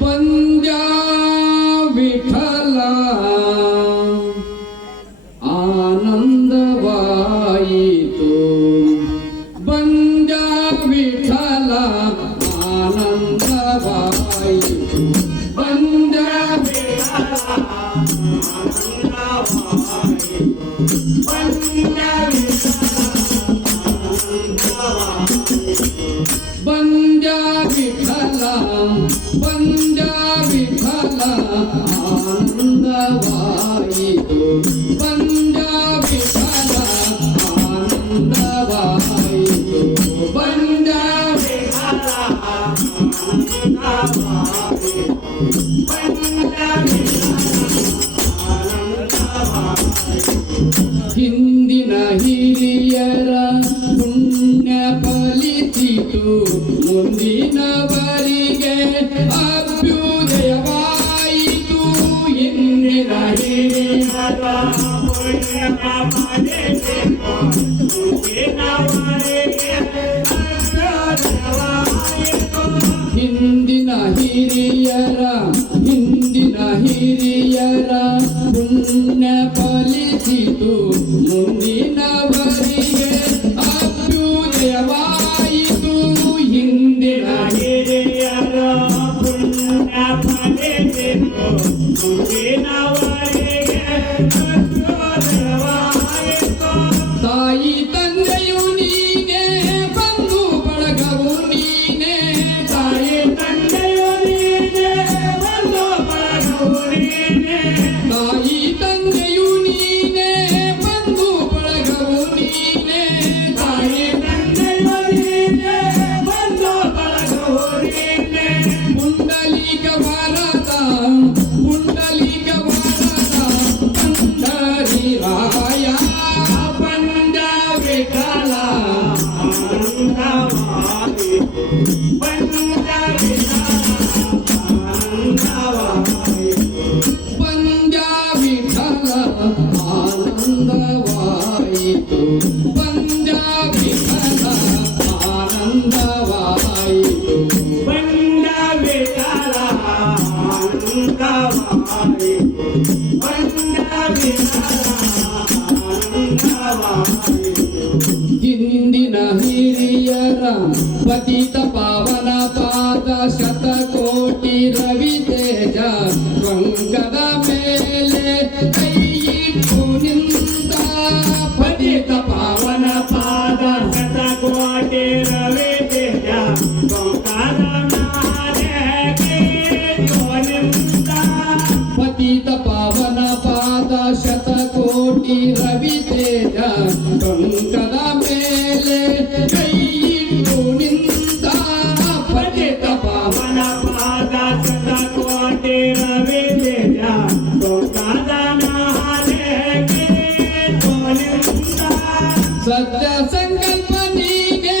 बंद्या विठला आनंद वाईतो बंद्या विठला आनंद वाईतो बंद्या विठला बंद्या विठला बंद्या विठला आनंद वाईतो बंद्या विठला आनंद वाईतो बंद्या विठला आनंद वाईतो बंद्या ಹಿಂದಿನ ಹಿರಿಯರ ಪುಣ್ಯ ಫಲಿಸಿತು ಮುಂದಿನವರಿಗೆ ಅಭ್ಯುದಯವಾಯಿತು ಹಿಂದಿನ ಹಿರಿಯರ ಪುಣ್ಯ ಫಲಿಸಿತು ಮುಂದಿನವರಿಗೆ ಅಭ್ಯುದಯವಾಯಿತು ಹಿಂದಿನ ಹಿರಿಯರ ಪುಣ್ಯ ಫಲಿಸಿತು ಮುಂದಿನವರಿಗೆ ಅಭ್ಯುದಯವಾಯಿತು ಹಿಂದಿನ ಹಿರಿಯರ ಪುಣ್ಯ ಫಲಿಸಿತು ಮುಂದಿನವರಿಗೆ ಅಭ್ಯುದಯವಾಯಿತು ತಾಯಿ ತಂದೆಯು ನೀನೇ ಬಂಧು ಬಳಗವು ನೀನೇ ತಾಯಿ ತಂದೆಯು ನೀನೇ ಬಂಧು ಬಳಗವು ನೀನೇ ತಾಯಿ ತಂದೆಯು ನೀನೇ ಬಂಧು ಬಳಗವು ನೀನೇ ತಾಯಿ ತಂದೆಯು ನೀನೇ ಬಂಧು ಬಳಗವು ನೀನೇ ಪುಂಡಲೀಕ ಭಾರತ ಪಂಡರಿ ರಾಯ ಬಂದ ವಿಠಲ ಆನಂದವಾಯಿತು ಬಂದ ವಿಠಲ ಆನಂದವಾಯಿತು ಬಂದ ವಿಠಲ ಆನಂದವಾಯಿತು ಬಂದ ವಿಠಲ ಹಿಂದಿನ ಹಿರಿಯರ ಪತಿತ ಪಾವನ ಪಾದ ಶತಕೋಟಿ ರವಿ ತೇಜ ವಂಗದ ಮೇಲೆ ಕೈಯಿಟ್ಟು ನಿಂತ ಪತಿತ ಪಾವನ ಪಾದ ಶತಕೋಟಿ ರವಿ ತೇಜ ವಂಗದ ಮೇಲೆ ಕೈಯಿಟ್ಟು ನಿಂತ ಪತಿತ ಪಾವನ ಪಾದ ಶತಕೋಟಿ ರವಿ ತೇಜ ವಂಗದ ಮೇಲೆ ಕೈಯಿಟ್ಟು ನಿಂತ ಪತಿತ ಪಾವನ ಪಾದ ಶತಕೋಟಿ ರವಿ ತೇಜ ವಂಗದ ಮೇಲೆ ಕೈಯಿಟ್ಟು ನಿಂತ ಸತ್ಯ ಸಂಕಲ್ಪ ನೀನೇ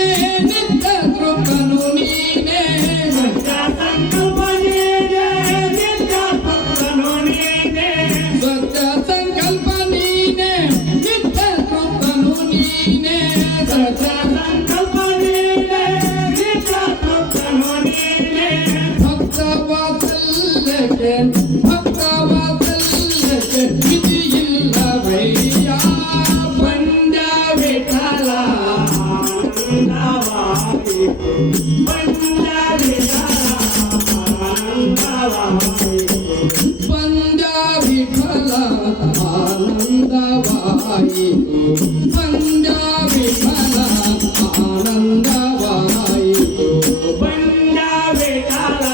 ನಿತ್ಯ ಕೃಪನು ನೀನೇ ಸತ್ಯ ಸಂಕಲ್ಪ ನೀನೇ ನಿತ್ಯ ಕೃಪನು ನೀನೇ ಸತ್ಯ ಸಂಕಲ್ಪ ನೀನೇ ನಿತ್ಯ ಕೃಪನು ನೀನೇ ಸತ್ಯ ಸಂಕಲ್ಪ ನೀನೇ ನಿತ್ಯ ಕೃಪನು ನೀನೇ ಭಕ್ತ ವಾತ್ಸಲ್ಯಕ್ಕೆ ವಿಧಿಯಿಲ್ಲವಯ್ಯ ಬಂದ ವಿಠಲ ಆನಂದವಾಯಿತು ಬಂದ ವಿಠಲ ಆನಂದವಾಯಿತು ಬಂದ ವಿಠಲ ಆನಂದವಾಯಿತು ಬಂದ ವಿಠಲ ಆನಂದವಾಯಿತು ಬಂದ ವಿಠಲ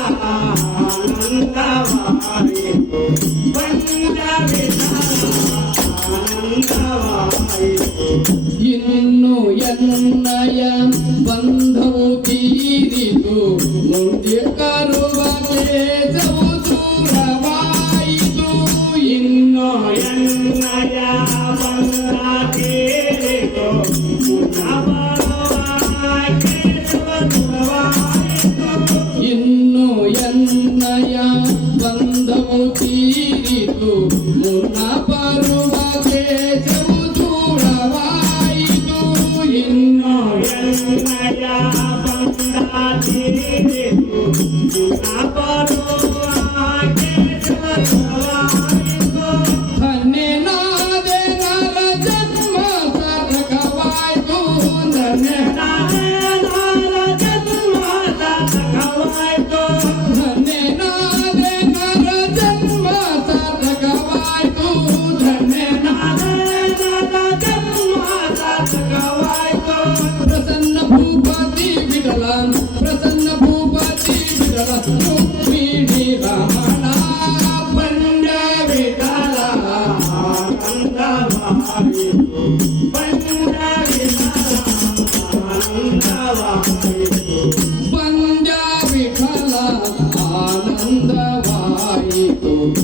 ಆನಂದವಾಯಿತು ಬಂದ ವಿಠಲ ಆನಂದವಾಯಿತು ಇನ್ನು ಎನ್ನಯ ಬಂಧವು ತೀರಿತು ಮುಂದೆ ಕರುವ ಕೇಸವು ದೂರವಾಯಿತು आईतो